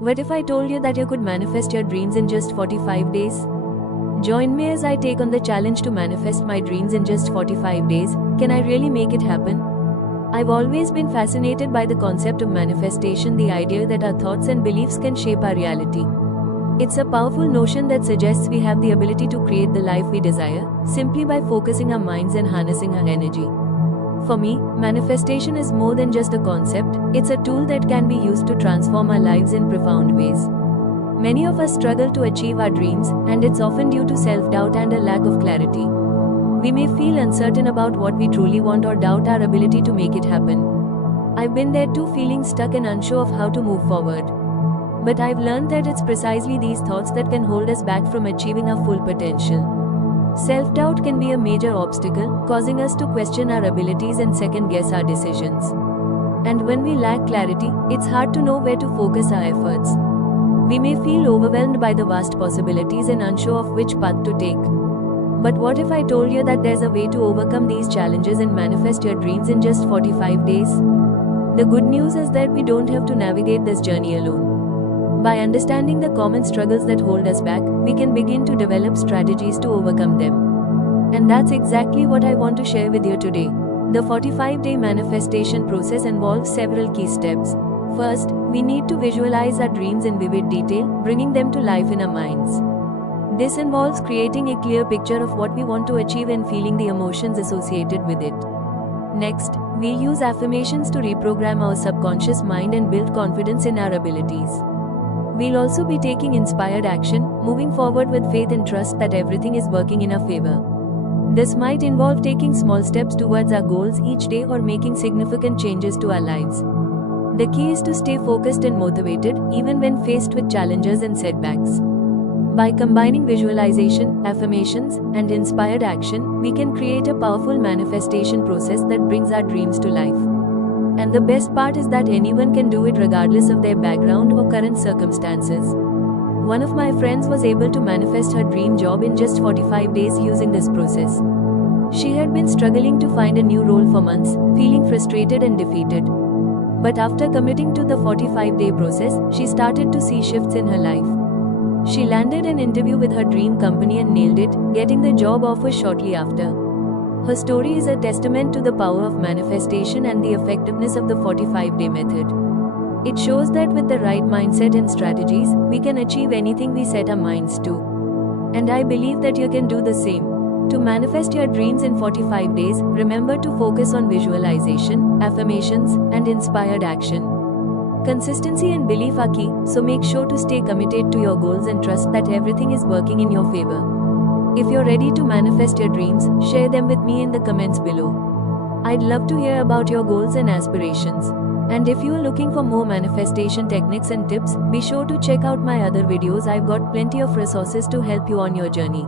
What if I told you that you could manifest your dreams in just 45 days? Join me as I take on the challenge to manifest my dreams in just 45 days. Can I really make it happen? I've always been fascinated by the concept of manifestation, the idea that our thoughts and beliefs can shape our reality. It's a powerful notion that suggests we have the ability to create the life we desire, simply by focusing our minds and harnessing our energy. For me, manifestation is more than just a concept, it's a tool that can be used to transform our lives in profound ways. Many of us struggle to achieve our dreams, and it's often due to self-doubt and a lack of clarity. We may feel uncertain about what we truly want or doubt our ability to make it happen. I've been there too, feeling stuck and unsure of how to move forward. But I've learned that it's precisely these thoughts that can hold us back from achieving our full potential. Self-doubt can be a major obstacle, causing us to question our abilities and second-guess our decisions. And when we lack clarity, it's hard to know where to focus our efforts. We may feel overwhelmed by the vast possibilities and unsure of which path to take. But what if I told you that there's a way to overcome these challenges and manifest your dreams in just 45 days? The good news is that we don't have to navigate this journey alone. By understanding the common struggles that hold us back, we can begin to develop strategies to overcome them. And that's exactly what I want to share with you today. The 45-day manifestation process involves several key steps. First, we need to visualize our dreams in vivid detail, bringing them to life in our minds. This involves creating a clear picture of what we want to achieve and feeling the emotions associated with it. Next, we'll use affirmations to reprogram our subconscious mind and build confidence in our abilities. We'll also be taking inspired action, moving forward with faith and trust that everything is working in our favor. This might involve taking small steps towards our goals each day or making significant changes to our lives. The key is to stay focused and motivated, even when faced with challenges and setbacks. By combining visualization, affirmations, and inspired action, we can create a powerful manifestation process that brings our dreams to life. And the best part is that anyone can do it regardless of their background or current circumstances. One of my friends was able to manifest her dream job in just 45 days using this process. She had been struggling to find a new role for months, feeling frustrated and defeated. But after committing to the 45-day process, she started to see shifts in her life. She landed an interview with her dream company and nailed it, getting the job offer shortly after. Her story is a testament to the power of manifestation and the effectiveness of the 45-day method. It shows that with the right mindset and strategies, we can achieve anything we set our minds to. And I believe that you can do the same. To manifest your dreams in 45 days, remember to focus on visualization, affirmations, and inspired action. Consistency and belief are key, so make sure to stay committed to your goals and trust that everything is working in your favor. If you're ready to manifest your dreams, share them with me in the comments below. I'd love to hear about your goals and aspirations. And if you're looking for more manifestation techniques and tips, be sure to check out my other videos. I've got plenty of resources to help you on your journey.